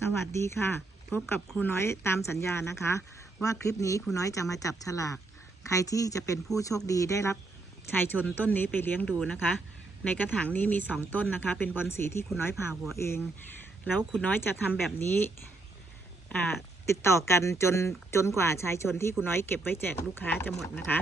สวัสดีค่ะ พบกับครูน้อยตามสัญญานะคะ ว่าคลิปนี้ครูน้อยจะมาจับฉลาก ใครที่จะเป็นผู้โชคดีได้รับชายชนต้นนี้ไปเลี้ยงดูนะคะ ในกระถางนี้มีสองต้นนะคะ เป็นบอนสีที่ครูน้อยผ่าหัวเอง แล้วครูน้อยจะทำแบบนี้ติดต่อกันจนจนกว่าชายชนที่ครูน้อยเก็บไว้แจกลูกค้าจะหมดนะคะ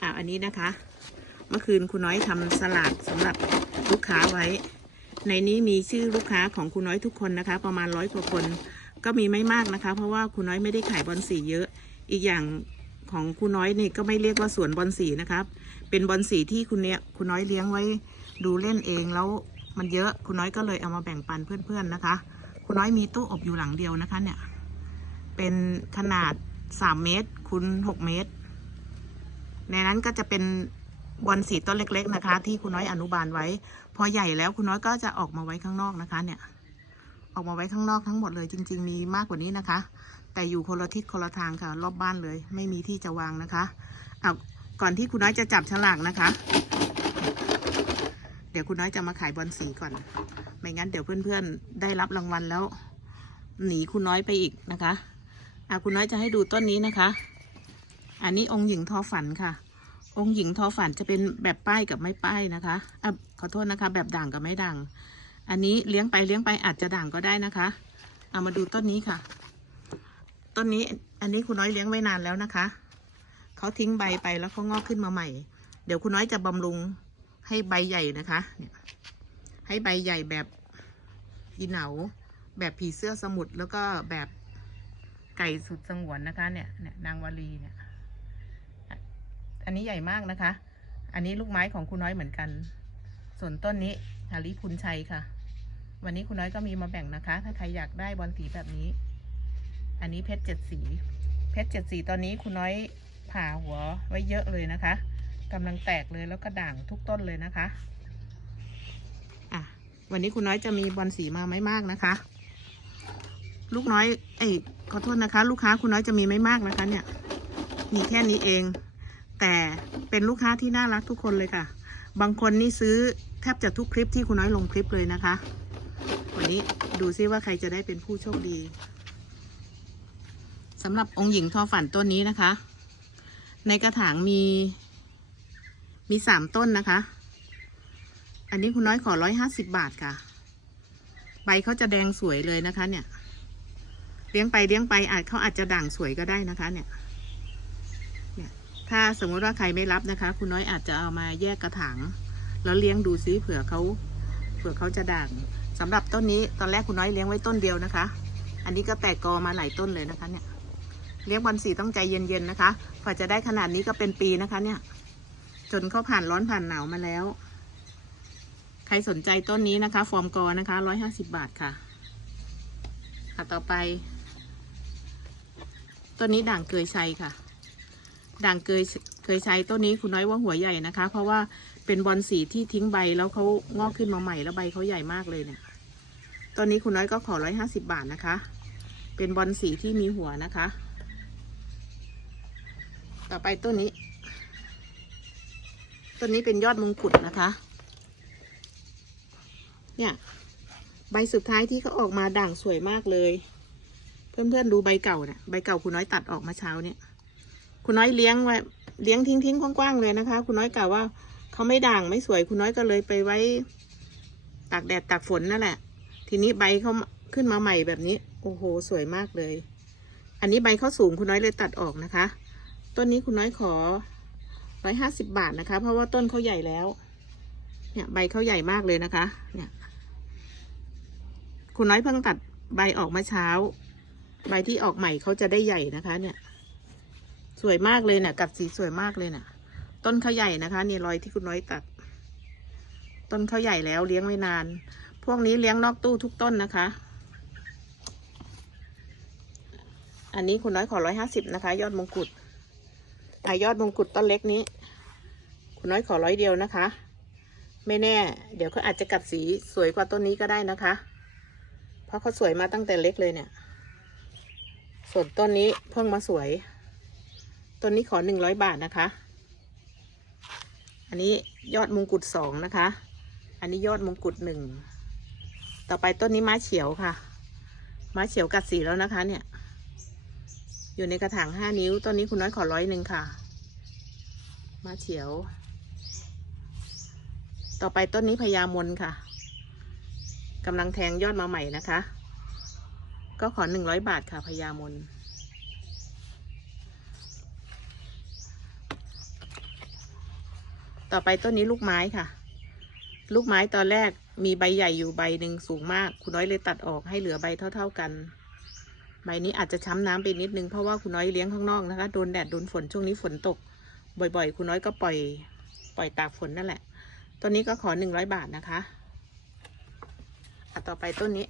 อ่าอันนี้นะคะ เมื่อคืนครูน้อยทำสลากสำหรับลูกค้าไว้ ในนี้มีชื่อลูกค้าของครูน้อยทุกคนนะคะ ประมาณร้อยกว่าคน ก็มีไม่มากนะคะ เพราะว่าครูน้อยไม่ได้ขายบอลสีเยอะ อีกอย่างของครูน้อยนี่ก็ไม่เรียกว่าสวนบอลสีนะครับ เป็นบอลสีที่คุณเนี้ยครูน้อยเลี้ยงไว้ดูเล่นเองแล้วมันเยอะครูน้อยก็เลยเอามาแบ่งปันเพื่อนๆนะคะครูน้อยมีตู้อบอยู่หลังเดียวนะคะเนี่ย เป็นขนาดสามเมตรคูณหกเมตร ในนั้นก็จะเป็น บอลสีต้นเล็ก ๆ นะคะ ที่คุณน้อยอนุบาลไว้ พอใหญ่แล้วคุณน้อยก็จะออกมาไว้ข้างนอกนะคะ เนี่ย ออกมาไว้ข้างนอกทั้งหมดเลย จริง ๆ มีมากกว่านี้นะคะ แต่อยู่คนละทิศคนละทางค่ะ รอบบ้านเลย ไม่มีที่จะวางนะคะเอาก่อนที่คุณน้อยจะจับฉลากนะคะ เดี๋ยวคุณน้อยจะมาขายบอลสีก่อน ไม่งั้นเดี๋ยวเพื่อนๆ ได้รับรางวัลแล้ว หนีคุณน้อยไปอีกนะคะอะคุณน้อยจะให้ดูต้นนี้นะคะ อันนี้องค์หญิงทอฝันค่ะ องค์หญิงทอฝันจะเป็นแบบป้ายกับไม่ป้ายนะคะอะขอโทษนะคะ แบบด่างกับไม่ด่าง อันนี้เลี้ยงไปเลี้ยงไปอาจจะด่างก็ได้นะคะ เอามาดูต้นนี้ค่ะ ต้นนี้อันนี้คุณน้อยเลี้ยงไว้นานแล้วนะคะ เขาทิ้งใบไปแล้วเขางอกขึ้นมาใหม่ เดี๋ยวคุณน้อยจะบำรุงให้ใบใหญ่นะคะ เนี่ย ให้ใบใหญ่แบบยีเหนา แบบผีเสื้อสมุทรแล้วก็แบบไก่สุดสงวนนะคะ เนี่ย เนี่ยนางวลีเนี่ย อันนี้ใหญ่มากนะคะ อันนี้ลูกไม้ของคุณน้อยเหมือนกัน ส่วนต้นนี้หาริพุนชัยค่ะ วันนี้คุณน้อยก็มีมาแบ่งนะคะ ถ้าใครอยากได้บอลสีแบบนี้ อันนี้เพชรเจ็ดสี เพชรเจ็ดสีตอนนี้คุณน้อยผ่าหัวไว้เยอะเลยนะคะกำลังแตกเลยแล้วก็ด่างทุกต้นเลยนะคะอะวันนี้คุณน้อยจะมีบอลสีมาไม่มากนะคะ ลูกน้อย เอ้ยขอโทษนะคะ ลูกค้าคุณน้อยจะมีไม่มากนะคะ เนี่ย มีแค่นี้เอง แต่เป็นลูกค้าที่น่ารักทุกคนเลยค่ะ บางคนนี่ซื้อแทบจะทุกคลิปที่คุณน้อยลงคลิปเลยนะคะ วันนี้ดูซิว่าใครจะได้เป็นผู้โชคดีสำหรับองค์หญิงทอฝันต้นนี้นะคะ ในกระถางมีมีสามต้นนะคะ อันนี้คุณน้อยขอร้อยห้าสิบบาทค่ะ ใบเขาจะแดงสวยเลยนะคะ เนี่ย เลี้ยงไปเลี้ยงไปอาจเขาอาจจะด่างสวยก็ได้นะคะ เนี่ย ถ้าสมมติว่าใครไม่รับนะคะ คุณน้อยอาจจะเอามาแยกกระถางแล้วเลี้ยงดูซิเผื่อเขาเผื่อเขาจะด่างสำหรับต้นนี้ตอนแรกคุณน้อยเลี้ยงไว้ต้นเดียวนะคะ อันนี้ก็แตกกอมาหลายต้นเลยนะคะ เนี่ย เลี้ยงวันสีต้องใจเย็นๆนะคะกว่าจะได้ขนาดนี้ก็เป็นปีนะคะ เนี่ย จนเขาผ่านร้อนผ่านหนาวมาแล้ว ใครสนใจต้นนี้นะคะ ฟอร์มกอนะคะร้อยห้าสิบบาทค่ะค่ะต่อไป ต้นนี้ด่างเกยชัยค่ะ ด่างเกยเคยใช้ต้นนี้คุณน้อยว่าหัวใหญ่นะคะ เพราะว่าเป็นบอลสีที่ทิ้งใบแล้วเขางอกขึ้นมาใหม่แล้วใบเขาใหญ่มากเลยเนี่ยต้นนี้คุณน้อยก็ขอร้อยห้าสิบาทนะคะ เป็นบอลสีที่มีหัวนะคะ ต่อไปต้นนี้ต้นนี้เป็นยอดมงกุฎนะคะ เนี่ย ใบสุดท้ายที่เขาออกมาด่างสวยมากเลย เพื่อนๆดูใบเก่าเนี่ยใบเก่าคุณน้อยตัดออกมาเช้าเนี่ย คุณน้อยเลี้ยงไว้เลี้ยงทิ้งทิ้งๆกว้างๆเลยนะคะ คุณน้อยกล่าวว่าเขาไม่ด่างไม่สวย คุณน้อยก็เลยไปไว้ตากแดดตากฝนนั่นแหละ ทีนี้ใบเขาขึ้นมาใหม่แบบนี้ โอ้โห สวยมากเลย อันนี้ใบเขาสูงคุณน้อยเลยตัดออกนะคะ ต้นนี้คุณน้อยขอร้อยห้าสิบบาทนะคะ เพราะว่าต้นเขาใหญ่แล้ว เนี่ยใบเขาใหญ่มากเลยนะคะ เนี่ย คุณน้อยเพิ่งตัดใบออกมาเช้า ใบที่ออกใหม่เขาจะได้ใหญ่นะคะ เนี่ย สวยมากเลยเนี่ยกัดสีสวยมากเลยเนี่ยต้นเขาใหญ่นะคะนี่รอยที่คุณน้อยตัด ต้นเขาใหญ่แล้วเลี้ยงไม่นาน พวกนี้เลี้ยงนอกตู้ทุกต้นนะคะ อันนี้คุณน้อยขอร้อยห้าสิบนะคะ ยอดมงกุฎอ่ยอดมงกุฎต้นเล็กนี้ คุณน้อยขอร้อยเดียวนะคะ ไม่แน่ เดี๋ยวเขาอาจจะกัดสีสวยกว่าต้นนี้ก็ได้นะคะ เพราะเขาสวยมาตั้งแต่เล็กเลยเนี่ย ส่วนต้นนี้เพิ่งมาสวย ต้นนี้ขอหนึ่งร้อยบาทนะคะ อันนี้ยอดมงกุฎสองนะคะ อันนี้ยอดมงกุฎหนึ่ง ต่อไปต้นนี้ม้าเฉียวค่ะ ม้าเฉียวกัดสีแล้วนะคะ เนี่ย อยู่ในกระถางห้านิ้ว ต้นนี้คุณน้อยขอร้อยหนึ่งค่ะ ม้าเฉียว ต่อไปต้นนี้พญามนค่ะกำลังแทงยอดมาใหม่นะคะ ก็ขอหนึ่งร้อยบาทค่ะพญามน ต่อไปต้นนี้ลูกไม้ค่ะ ลูกไม้ตอนแรกมีใบใหญ่อยู่ใบหนึ่งสูงมาก คุณน้อยเลยตัดออกให้เหลือใบเท่า ๆกัน ใบนี้อาจจะช้ำน้ำไปนิดนึงเพราะว่าคุณน้อยเลี้ยงข้างนอกนะคะ โดนแดดโดนฝนช่วงนี้ฝนตก บ่อยๆ คุณน้อยก็ปล่อย ปล่อยตากฝนนั่นแหละต้นนี้ก็ขอหนึ่งร้อยบาทนะคะอะต่อไปต้นนี้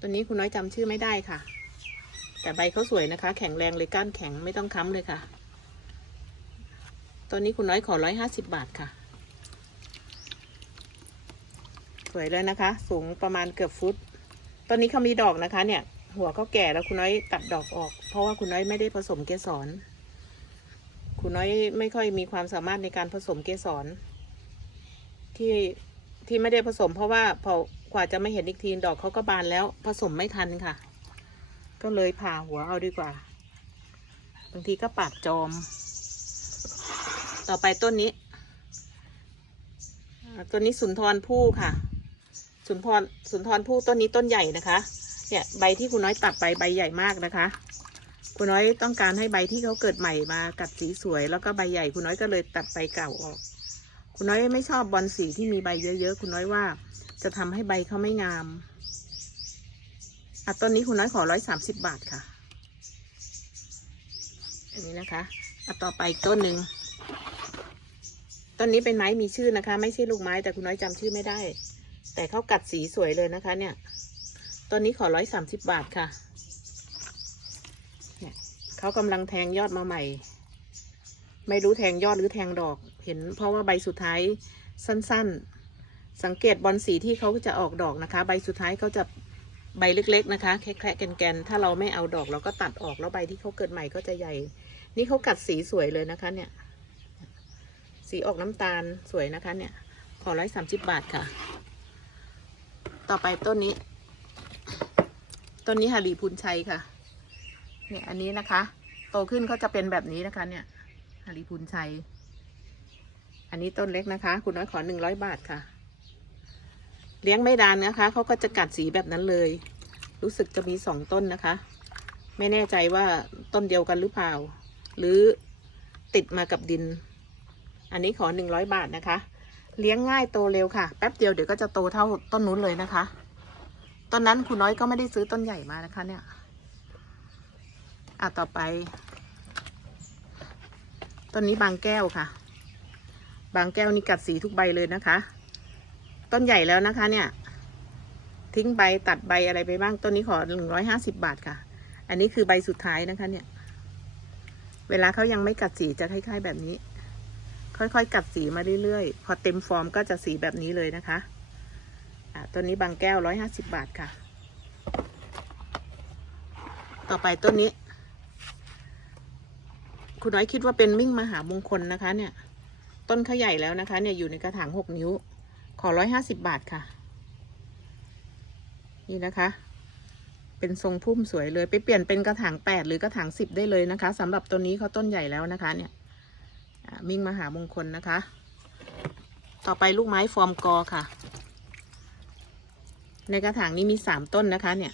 ต้นนี้คุณน้อยจำชื่อไม่ได้ค่ะ แต่ใบเขาสวยนะคะ แข็งแรงเลยก้านแข็งไม่ต้องค้ำเลยค่ะ ต้นนี้คุณน้อยขอร้อยห้าสิบบาทค่ะ สวยเลยนะคะ สูงประมาณเกือบฟุตต้นนี้เขามีดอกนะคะ เนี่ย หัวเขาแก่แล้วคุณน้อยตัดดอกออก เพราะว่าคุณน้อยไม่ได้ผสมเกสร คุณน้อยไม่ค่อยมีความสามารถในการผสมเกสร ที่ที่ไม่ได้ผสม เพราะว่าพอกว่าจะไม่เห็นอีกทีดอกเขาก็บานแล้ว ผสมไม่ทันค่ะ ก็เลยผ่าหัวเอาดีกว่า บางทีก็ปาดจอม ต่อไปต้นนี้ต้นนี้สุนทรภู่ค่ะ สุนทรสุนทรภู่ต้นนี้ต้นใหญ่นะคะ เนี่ยใบที่คุณน้อยตัดไปใบใหญ่มากนะคะ คุณน้อยต้องการให้ใบที่เขาเกิดใหม่มากัดสีสวย แล้วก็ใบใหญ่คุณน้อยก็เลยตัดใบเก่าออก คุณน้อยไม่ชอบบอลสีที่มีใบเยอะๆคุณน้อยว่า จะทำให้ใบเขาไม่งามอะต้นนี้คุณน้อยขอร้อยสามสิบบาทค่ะ อันนี้นะคะอะต่อไปอีกต้นหนึ่ง ต้นนี้เป็นไม้มีชื่อนะคะ ไม่ใช่ลูกไม้แต่คุณน้อยจำชื่อไม่ได้ แต่เขากัดสีสวยเลยนะคะ เนี่ยต้นนี้ขอร้อยสามสิบบาทค่ะ เนี่ยเขากำลังแทงยอดมาใหม่ ไม่รู้แทงยอดหรือแทงดอก เห็น เพราะว่าใบสุดท้ายสั้น ๆ สังเกตบอลสีที่เขาจะออกดอกนะคะ ใบสุดท้ายเขาจะใบเล็ก ๆ นะคะแค่ๆแกนๆถ้าเราไม่เอาดอกเราก็ตัดออกแล้วใบที่เขาเกิดใหม่ก็จะใหญ่ นี่เขากัดสีสวยเลยนะคะ เนี่ย สีออกน้ำตาลสวยนะคะเนี่ยขอร้อยสามสิบบาทค่ะ ต่อไปต้นนี้ ต้นนี้หารีพูนชัยค่ะ เนี่ยอันนี้นะคะ โตขึ้นเขาจะเป็นแบบนี้นะคะ เนี่ยหารีพูนชัย อันนี้ต้นเล็กนะคะ คุณน้อยขอหนึ่งร้อยบาทค่ะ เลี้ยงไม่ดานนะคะเขาก็จะกัดสีแบบนั้นเลย รู้สึกจะมีสองต้นนะคะ ไม่แน่ใจว่าต้นเดียวกันหรือเปล่า หรือติดมากับดิน อันนี้ขอหนึ่งร้อยบาทนะคะ เลี้ยงง่ายโตเร็วค่ะ แป๊บเดียวเดี๋ยวก็จะโตเท่าต้นนู้นเลยนะคะ ต้นนั้นคุณน้อยก็ไม่ได้ซื้อต้นใหญ่มานะคะ เนี่ย อะต่อไป ต้นนี้บางแก้วค่ะ บางแก้วนี่กัดสีทุกใบเลยนะคะ ต้นใหญ่แล้วนะคะ เนี่ย ทิ้งใบตัดใบอะไรไปบ้าง ต้นนี้ขอหนึ่งร้อยห้าสิบบาทค่ะ อันนี้คือใบสุดท้ายนะคะ เนี่ย เวลาเขายังไม่กัดสีจะคล้ายๆแบบนี้ ค่อยๆ กัดสีมาเรื่อยๆ พอเต็มฟอร์มก็จะสีแบบนี้เลยนะคะอะต้นนี้บางแก้วร้อยห้าสิบบาทค่ะ ต่อไปต้นนี้ คุณน้อยคิดว่าเป็นมิ่งมหามงคลนะคะ เนี่ย ต้นเขาใหญ่แล้วนะคะ เนี่ยอยู่ในกระถางหกนิ้ว ขอร้อยห้าสิบบาทค่ะ นี่นะคะ เป็นทรงพุ่มสวยเลย ไปเปลี่ยนเป็นกระถางแปดหรือกระถางสิบได้เลยนะคะสำหรับตัวนี้เขาต้นใหญ่แล้วนะคะ เนี่ย มิ่งมหามงคลนะคะ ต่อไปลูกไม้ฟอร์มกอค่ะ ในกระถางนี้มีสามต้นนะคะ เนี่ย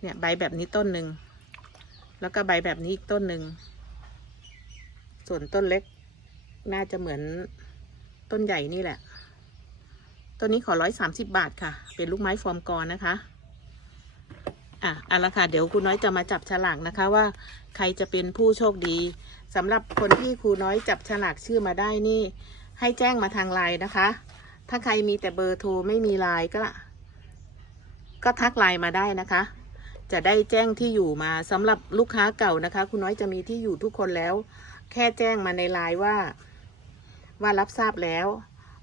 เนี่ยใบแบบนี้ต้นหนึ่ง แล้วก็ใบแบบนี้อีกต้นหนึ่ง ส่วนต้นเล็กน่าจะเหมือนต้นใหญ่นี่แหละ ต้นนี้ขอร้อยสามสิบบาทค่ะ เป็นลูกไม้ฟอร์มกอนะคะ อะเอาละค่ะ เดี๋ยวครูน้อยจะมาจับฉลากนะคะว่า ใครจะเป็นผู้โชคดีสำหรับคนที่ครูน้อยจับฉลากชื่อมาได้นี่ ให้แจ้งมาทางไลน์นะคะ ถ้าใครมีแต่เบอร์โทรไม่มีไลน์ก็ ก็ทักไลน์มาได้นะคะ จะได้แจ้งที่อยู่มาสำหรับลูกค้าเก่านะคะคุณน้อยจะมีที่อยู่ทุกคนแล้ว แค่แจ้งมาในไลน์ว่า ว่ารับทราบแล้ว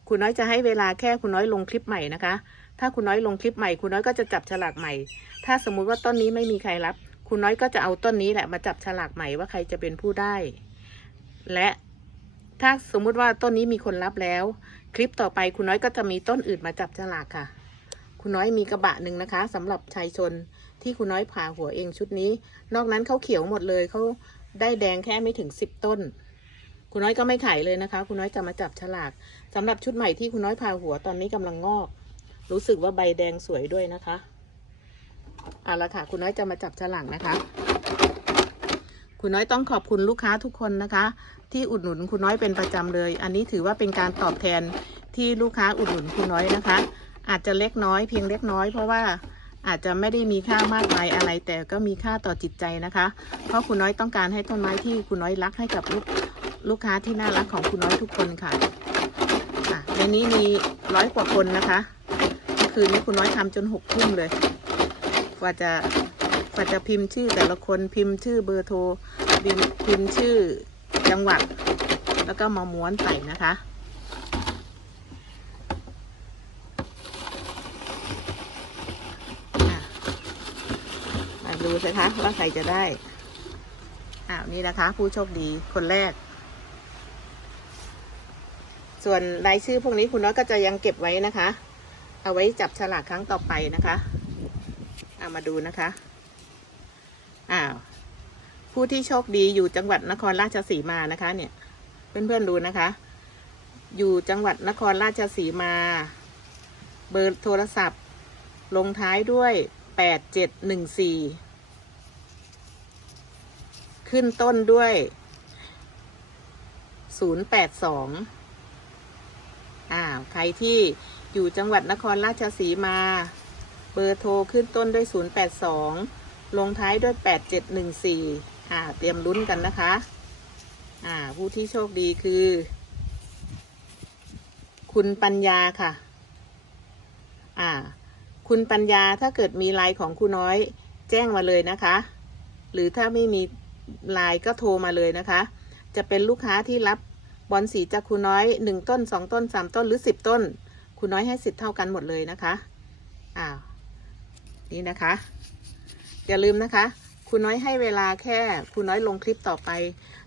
คุณน้อยจะให้เวลาแค่คุณน้อยลงคลิปใหม่นะคะ ถ้าคุณน้อยลงคลิปใหม่คุณน้อยก็จะจับฉลากใหม่ ถ้าสมมุติว่าต้นนี้ไม่มีใครรับ คุณน้อยก็จะเอาต้นนี้แหละมาจับฉลากใหม่ว่าใครจะเป็นผู้ได้ และถ้าสมมุติว่าต้นนี้มีคนรับแล้ว คลิปต่อไปคุณน้อยก็จะมีต้นอื่นมาจับฉลากค่ะ คุณน้อยมีกระบะหนึ่งนะคะสำหรับชายชนที่คุณน้อยผ่าหัวเองชุดนี้ นอกนั้นเขาเขียวหมดเลยเขาได้แดงแค่ไม่ถึงสิบต้น คุณน้อยก็ไม่ขายเลยนะคะ คุณน้อยจะมาจับฉลากสำหรับชุดใหม่ที่คุณน้อยผ่าหัวตอนนี้กำลังงอก รู้สึกว่าใบแดงสวยด้วยนะคะเอาละค่ะ คุณน้อยจะมาจับฉลากนะคะ คุณน้อยต้องขอบคุณลูกค้าทุกคนนะคะ ที่อุดหนุนคุณน้อยเป็นประจำเลย อันนี้ถือว่าเป็นการตอบแทนที่ลูกค้าอุดหนุนคุณน้อยนะคะ อาจจะเล็กน้อยเพียงเล็กน้อยเพราะว่าอาจจะไม่ได้มีค่ามากมายอะไร แต่ก็มีค่าต่อจิตใจนะคะ เพราะคุณน้อยต้องการให้ต้นไม้ที่คุณน้อยรักให้กับลูกลูกค้าที่น่ารักของคุณน้อยทุกคนค่ะในนี้มีร้อยกว่าคนนะคะ คืนนี้คุณน้อยทำจนหกทุ่มเลย กว่าจะกว่าจะพิมพ์ชื่อแต่ละคนพิมพ์ชื่อเบอร์โทรพิมพ์พิมพ์ชื่อจังหวัด แล้วก็มาม้วนใส่นะคะอะมาดูสิคะว่าใครจะได้อ้าวนี่นะคะ ผู้โชคดีคนแรก ส่วนรายชื่อพวกนี้คุณน้อยก็จะยังเก็บไว้นะคะ เอาไว้จับฉลากครั้งต่อไปนะคะเอามาดูนะคะอ้าวผู้ที่โชคดีอยู่จังหวัดนครราชสีมานะคะ เนี่ย เพื่อนๆดูนะคะ อยู่จังหวัดนครราชสีมา เบอร์โทรศัพท์ ลงท้ายด้วยแปดเจ็ดหนึ่งสี่ขึ้นต้นด้วยศูนย์แปดสองอ่าว ใครที่ อยู่จังหวัดนครราชสีมา เบอร์โทรขึ้นต้นด้วยศูนย์แปดสองลงท้ายด้วยแปดเจ็ดหนึ่งสี่อ่า เตรียมลุ้นกันนะคะ อ่า ผู้ที่โชคดีคือ คุณปัญญาค่ะ อ่า คุณปัญญาถ้าเกิดมีไลน์ของครูน้อย แจ้งมาเลยนะคะ หรือถ้าไม่มีไลน์ก็โทรมาเลยนะคะ จะเป็นลูกค้าที่รับบอลสีจากครูน้อยหนึ่งต้นสองต้นสามต้นหรือสิบต้น ครูน้อยให้สิทธิ์เท่ากันหมดเลยนะคะอ้าวนี่นะคะ อย่าลืมนะคะครูน้อยให้เวลาแค่ครูน้อยลงคลิปต่อไป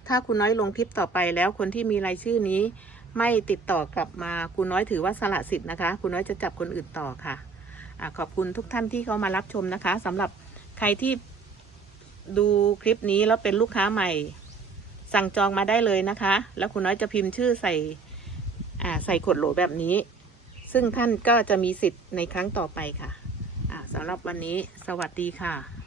ถ้าครูน้อยลงคลิปต่อไปแล้วคนที่มีรายชื่อนี้ ไม่ติดต่อกลับมาครูน้อยถือว่าสละสิทธิ์นะคะครูน้อยจะจับคนอื่นต่อค่ะอะขอบคุณทุกท่านที่เข้ามารับชมนะคะสำหรับใครที่ดูคลิปนี้แล้วเป็นลูกค้าใหม่ สั่งจองมาได้เลยนะคะ แล้วคุณน้อยจะพิมพ์ชื่อใส่อ่าใส่ขวดโหลแบบนี้ ซึ่งท่านก็จะมีสิทธิ์ในครั้งต่อไปค่ะสำหรับวันนี้สวัสดีค่ะ